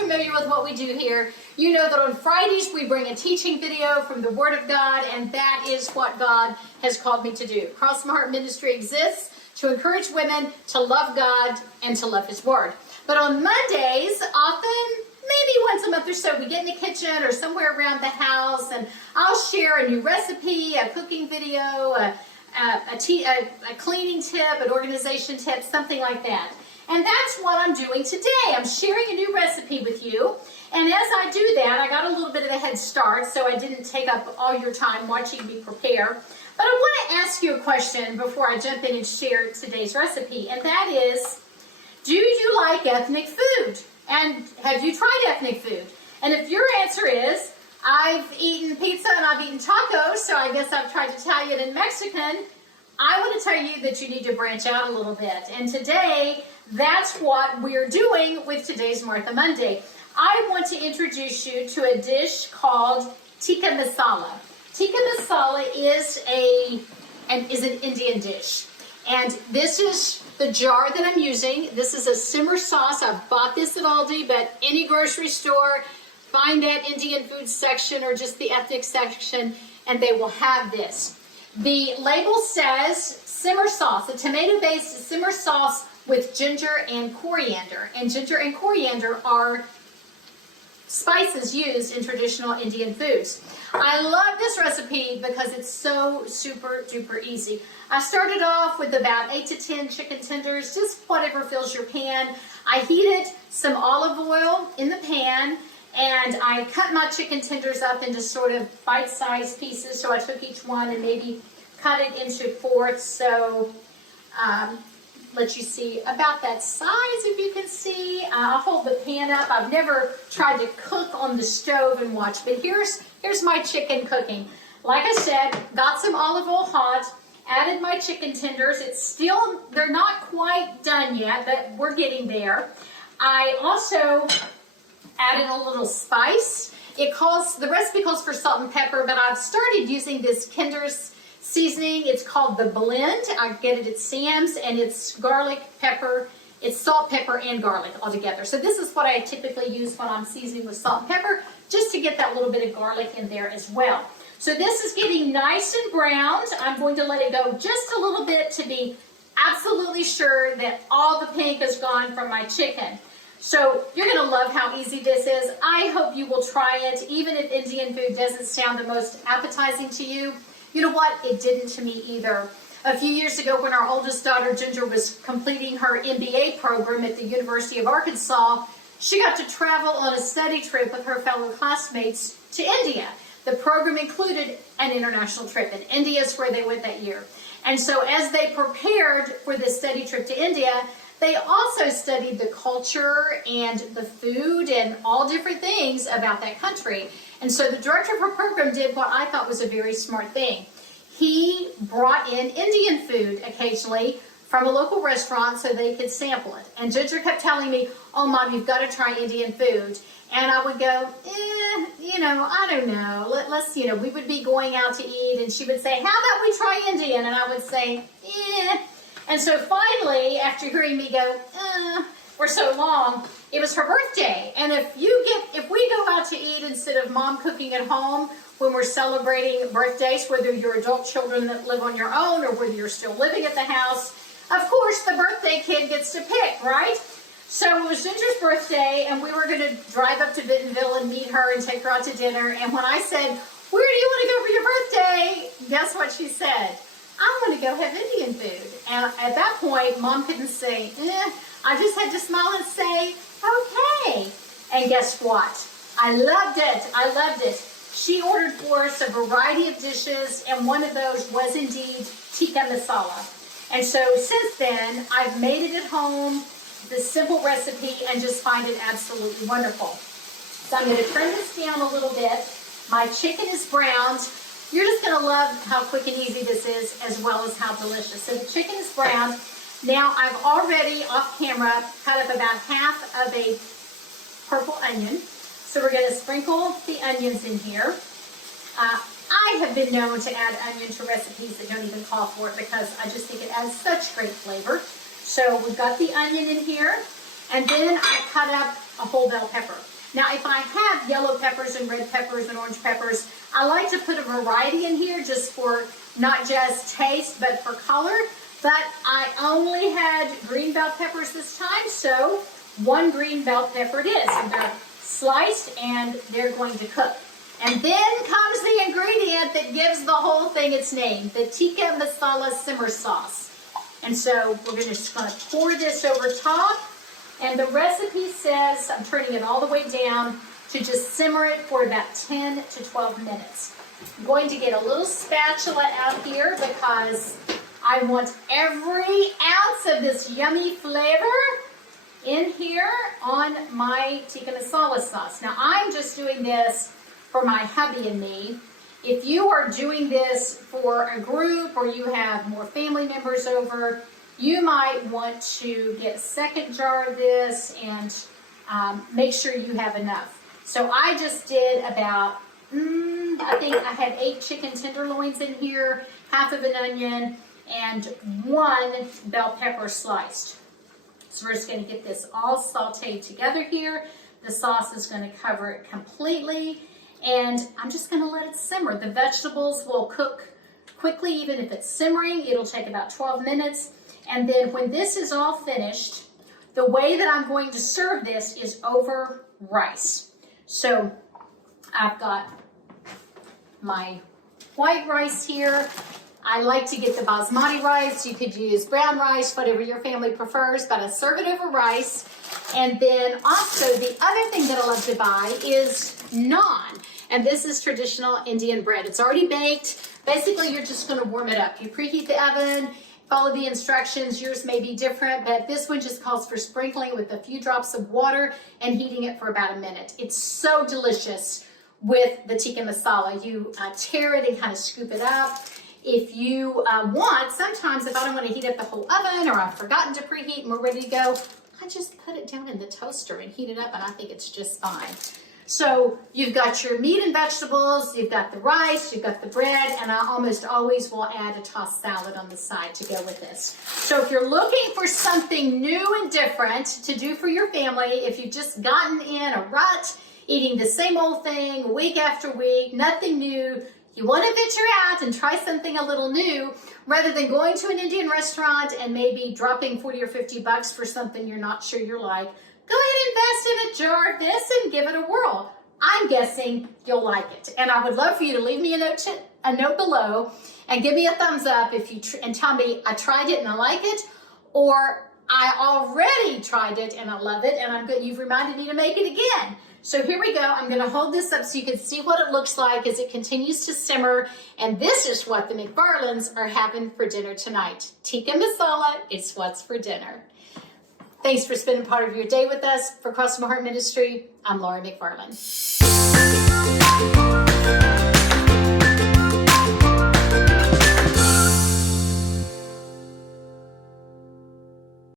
familiar with what we do here, you know that on Fridays we bring a teaching video from the Word of God, and that is what God has called me to do. Cross My Heart Ministry exists to encourage women to love God and to love His Word. But on Mondays, often, maybe once a month or so, we get in the kitchen or somewhere around the house, and I'll share a new recipe, a cooking video, a cleaning tip, an organization tip, something like that. And that's what I'm doing today. I'm sharing a new recipe with you. And as I do that, I got a little bit of a head start, so I didn't take up all your time watching me prepare. But I want to ask you a question before I jump in and share today's recipe, and that is, do you like ethnic food? And have you tried ethnic food? And if your answer is, I've eaten pizza and I've eaten tacos, so I guess I've tried Italian and Mexican, I want to tell you that you need to branch out a little bit. And today, that's what we're doing with today's Martha Monday. I want to introduce you to a dish called Tikka Masala. Tikka Masala is an Indian dish. And this is the jar that I'm using. This is a simmer sauce. I bought this at Aldi, but any grocery store, find that Indian food section or just the ethnic section, and they will have this. The label says simmer sauce, a tomato-based simmer sauce with ginger and coriander. And ginger and coriander are spices used in traditional Indian foods. I love this recipe because it's so super duper easy. I started off with about 8 to 10 chicken tenders, just whatever fills your pan. I heated some olive oil in the pan, and I cut my chicken tenders up into sort of bite-sized pieces. So I took each one and maybe cut it into fourths. So let you see about that size, if you can see. I'll hold the pan up. I've never tried to cook on the stove and watch, but here's my chicken cooking. Like I said, got some olive oil hot, added my chicken tenders. They're not quite done yet, but we're getting there. I also added a little spice. The recipe calls for salt and pepper, but I've started using this Kinder's seasoning. It's called the Blend. I get it at Sam's, and it's garlic, pepper, it's salt, pepper, and garlic all together. So this is what I typically use when I'm seasoning with salt and pepper, just to get that little bit of garlic in there as well. So this is getting nice and browned. I'm going to let it go just a little bit to be absolutely sure that all the pink is gone from my chicken. So you're going to love how easy this is. I hope you will try it, even if Indian food doesn't sound the most appetizing to you. You know what? It didn't to me either. A few years ago, when our oldest daughter, Ginger, was completing her MBA program at the University of Arkansas, she got to travel on a study trip with her fellow classmates to India. The program included an international trip, and India is where they went that year. And so as they prepared for this study trip to India, they also studied the culture and the food and all different things about that country. And so the director of her program did what I thought was a very smart thing. He brought in Indian food occasionally from a local restaurant so they could sample it. And Ginger kept telling me, oh, Mom, you've got to try Indian food. And I would go, I don't know. Let's, we would be going out to eat, and she would say, how about we try Indian? And I would say, And so finally, after hearing me go, for so long, it was her birthday. And if we go out to eat instead of Mom cooking at home when we're celebrating birthdays, whether you're adult children that live on your own or whether you're still living at the house, of course the birthday kid gets to pick, right? So it was Ginger's birthday, and we were going to drive up to Bentonville and meet her and take her out to dinner. And when I said, where do you want to go for your birthday? Guess what she said? I want to go have Indian food. And at that point, Mom couldn't say, I just had to smile and say, okay. And guess what? I loved it. She ordered for us a variety of dishes, and one of those was indeed Tikka Masala. And so since then, I've made it at home, this simple recipe, and just find it absolutely wonderful. So I'm going to turn this down a little bit. My chicken is browned. You're just going to love how quick and easy this is, as well as how delicious. So the chicken is browned. Now I've already, off camera, cut up about half of a purple onion. So we're going to sprinkle the onions in here. I have been known to add onion to recipes that don't even call for it because I just think it adds such great flavor. So we've got the onion in here. And then I cut up a whole bell pepper. Now, if I have yellow peppers and red peppers and orange peppers, I like to put a variety in here just for not just taste, but for color. But I only had green bell peppers this time, so 1 green bell pepper it is. And they're sliced and they're going to cook. And then comes the ingredient that gives the whole thing its name, the Tikka Masala simmer sauce. And so we're just going to pour this over top. And the recipe says, I'm turning it all the way down, to just simmer it for about 10 to 12 minutes. I'm going to get a little spatula out here because I want every ounce of this yummy flavor in here on my tikka masala sauce. Now, I'm just doing this for my hubby and me. If you are doing this for a group or you have more family members over, you might want to get a second jar of this and make sure you have enough. So I just did about, I think I had 8 chicken tenderloins in here, half of an onion, and 1 bell pepper sliced. So we're just going to get this all sauteed together here. The sauce is going to cover it completely, and I'm just going to let it simmer. The vegetables will cook quickly, even if it's simmering. It'll take about 12 minutes. And then when this is all finished, the way that I'm going to serve this is over rice. So I've got my white rice here. I like to get the basmati rice. You could use brown rice, whatever your family prefers, but I serve it over rice. And then also the other thing that I love to buy is naan. And this is traditional Indian bread. It's already baked. Basically, you're just going to warm it up. You preheat the oven, follow the instructions. Yours may be different, but this one just calls for sprinkling with a few drops of water and heating it for about a minute. It's so delicious with the tikka masala. You tear it and kind of scoop it up. If you want, sometimes if I don't want to heat up the whole oven or I've forgotten to preheat and we're ready to go, I just put it down in the toaster and heat it up, and I think it's just fine. So you've got your meat and vegetables, you've got the rice, you've got the bread, and I almost always will add a tossed salad on the side to go with this. So if you're looking for something new and different to do for your family, if you've just gotten in a rut, eating the same old thing week after week, nothing new, you want to venture out and try something a little new, rather than going to an Indian restaurant and maybe dropping 40 or 50 bucks for something you're not sure you like, go ahead and invest in a jar of this and give it a whirl. I'm guessing you'll like it. And I would love for you to leave me a note below and give me a thumbs up if you and tell me I tried it and I like it, or I already tried it and I love it and you've reminded me to make it again. So here we go. I'm going to hold this up so you can see what it looks like as it continues to simmer. And this is what the McFarlands are having for dinner tonight. Tikka masala is what's for dinner. Thanks for spending part of your day with us. For Cross My Heart Ministry, I'm Laura McFarland.